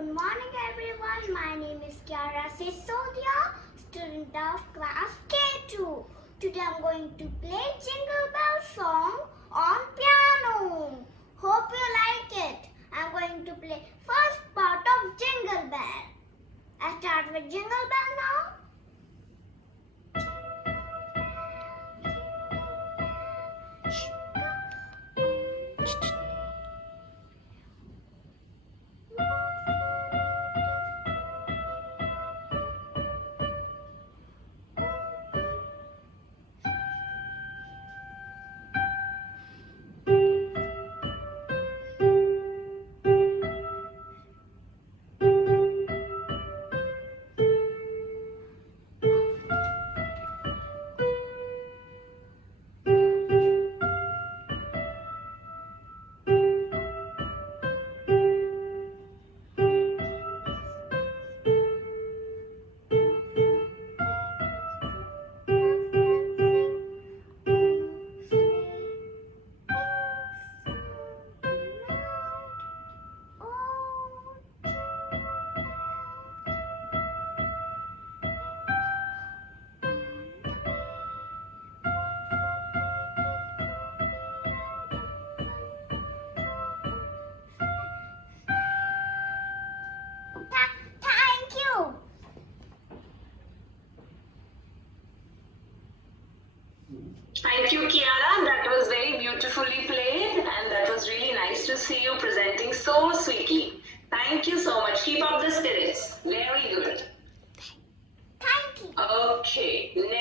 Good morning everyone. My name is KIARA SISODIA, student of class K2. Today I'm going to play Jingle Bells song on piano. Hope you like it. I'm going to play first part of Jingle Bell. I start with Jingle Bell now. Thank you. Thank you, Kiara. That was very beautifully played, and that was really nice to see you presenting so sweetly. Thank you so much. Keep up the spirits. Very good. Thank you. Okay, next.